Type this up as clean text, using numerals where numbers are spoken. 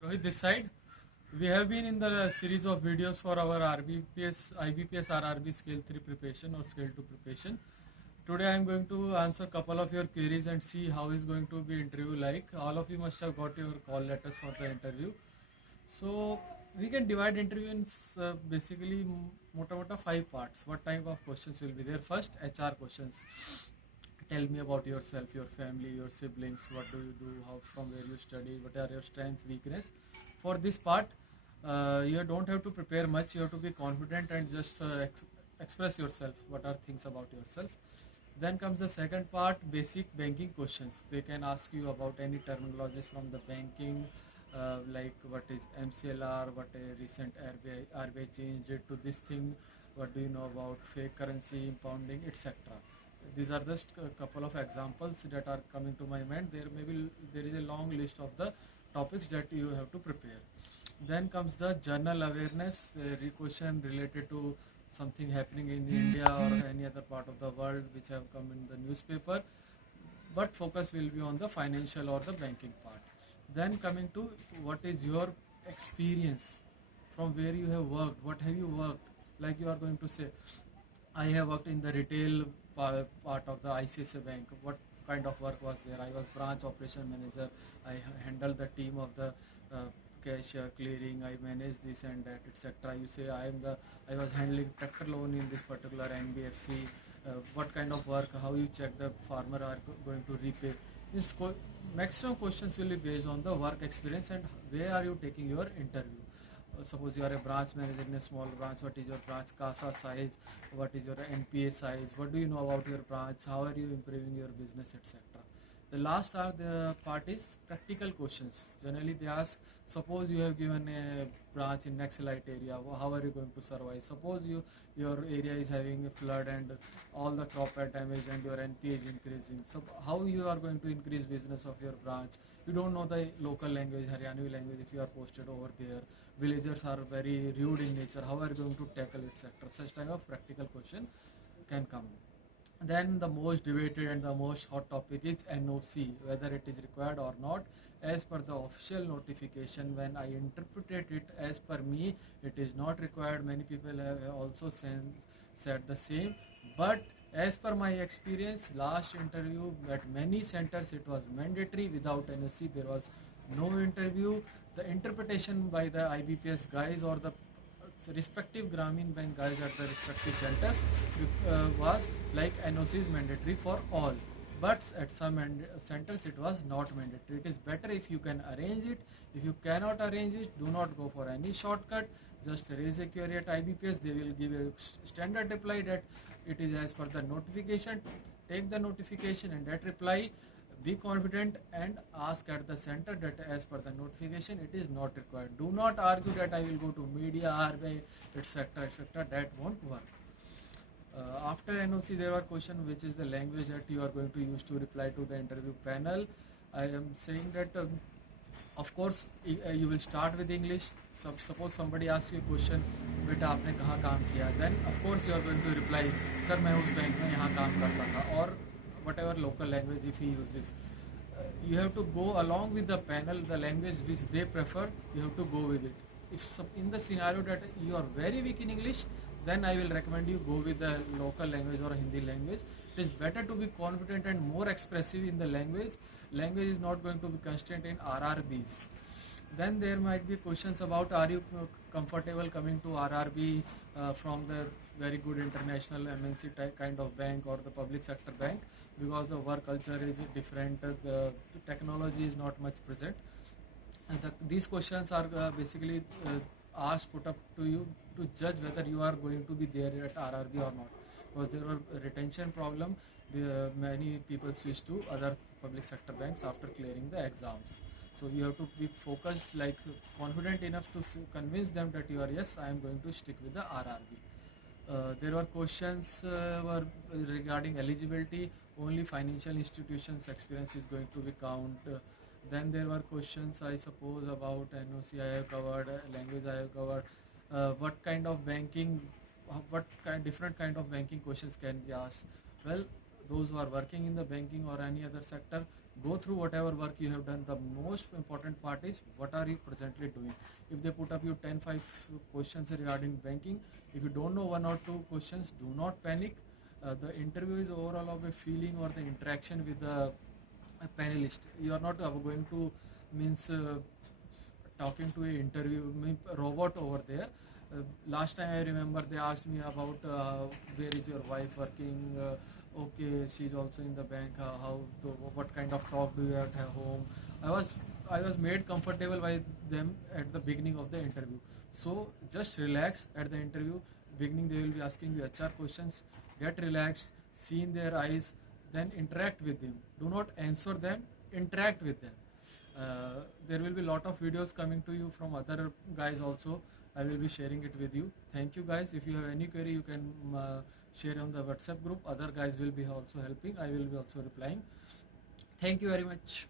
Rohit this side. We have been in the series of videos for our RBPS, IBPS RRB Scale 3 preparation or Scale 2 preparation. Today I am going to answer a couple of your queries and see how is going to be interview like. All of you must have got your call letters for the interview. So we can divide interview in basically mota 5 parts. What type of questions will be there? First, HR questions. Tell me about yourself, your family, your siblings, what do you do, how, from where you study, what are your strengths, weakness. For this part, you don't have to prepare much. You have to be confident and just express yourself. What are things about yourself? Then comes the second part, basic banking questions. They can ask you about any terminologies from the banking, like what is MCLR, what a recent RBI changed it to this thing, what do you know about fake currency, impounding, etc. These are just a couple of examples that are coming to my mind. There is a long list of the topics that you have to prepare. Then comes the general awareness, question related to something happening in India or any other part of the world which have come in the newspaper, but focus will be on the financial or the banking part. Then coming to what is your experience, from where you have worked, what have you worked, like you are going to say, I have worked in the retail part of the ICICI Bank. What kind of work was there? I was branch operation manager. I handled the team of the cashier, clearing. I managed this and that, etc. You say I was handling tractor loan in this particular NBFC. What kind of work? How you check the farmer are going to repay? Maximum questions will be based on the work experience and where are you taking your interview. Suppose you are a branch manager in a small branch, what is your branch CASA size, what is your NPA size, what do you know about your branch, how are you improving your business, etc. The last are the part is practical questions. Generally they ask, suppose you have given a branch in Naxalite area, how are you going to survive? Suppose your area is having a flood and all the crop are damaged and your NPA is increasing. So how you are going to increase business of your branch? You don't know the local language, Haryanvi language if you are posted over there. Villagers are very rude in nature. How are you going to tackle, etc. Such type of practical question can come. Then the most debated and the most hot topic is NOC, whether it is required or not. As per the official notification, when I interpreted it, as per me, it is not required. Many people have also said the same. But as per my experience, last interview at many centers it was mandatory. Without NOC, there was no interview. The interpretation by the IBPS guys or the respective Grameen Bank guys at the respective centers was like NOC is mandatory for all. But at some centers it was not mandatory. It is better if you can arrange it. If you cannot arrange it, do not go for any shortcut. Just raise a query at IBPS. They will give a standard reply that it is as per the notification. Take the notification and that reply. Be confident and ask at the center that as per the notification it is not required. Do not argue that I will go to media, RBI, etc. etc. That won't work. After NOC there are questions which is the language that you are going to use to reply to the interview panel. I am saying that of course you will start with English. Suppose somebody asks you a question, बेटा आपने कहाँ काम किया, then of course you are going to reply, sir मैं उस bank में यहाँ काम करता था, or whatever local language if he uses. You have to go along with the panel, the language which they prefer, you have to go with it. If in the scenario that you are very weak in English, then I will recommend you go with the local language or Hindi language. It is better to be confident and more expressive in the language. Language is not going to be constant in RRBs. Then there might be questions about, are you comfortable coming to RRB from the very good international MNC type kind of bank or the public sector bank, because the work culture is different, the technology is not much present. And these questions are basically put up to you to judge whether you are going to be there at RRB or not. Because there were retention problem, many people switched to other public sector banks after clearing the exams. So you have to be focused, like confident enough to convince them that you are, yes, I am going to stick with the RRB. There were questions were regarding eligibility. Only financial institutions experience is going to be count. Then there were questions, I suppose, about NOC I have covered, language I have covered. What kind of banking, different kind of banking questions can be asked. Well, those who are working in the banking or any other sector, Go through whatever work you have done. The most important part is what are you presently doing. If they put up you 5 questions regarding banking, if you don't know one or two questions, do not panic. The interview is overall of a feeling or the interaction with the panelist. You are not going to means talking to a interview robot over there. Last time I remember they asked me about where is your wife working. Okay, she's also in the bank. What kind of talk do you have at home? I was made comfortable by them at the beginning of the interview. So just relax at the interview. Beginning they will be asking you HR questions. Get relaxed, see in their eyes, then interact with them. Do not answer them, interact with them. There will be a lot of videos coming to you from other guys also. I will be sharing it with you. Thank you guys. If you have any query, you can share on the WhatsApp group. Other guys will be also helping. I will be also replying. Thank you very much.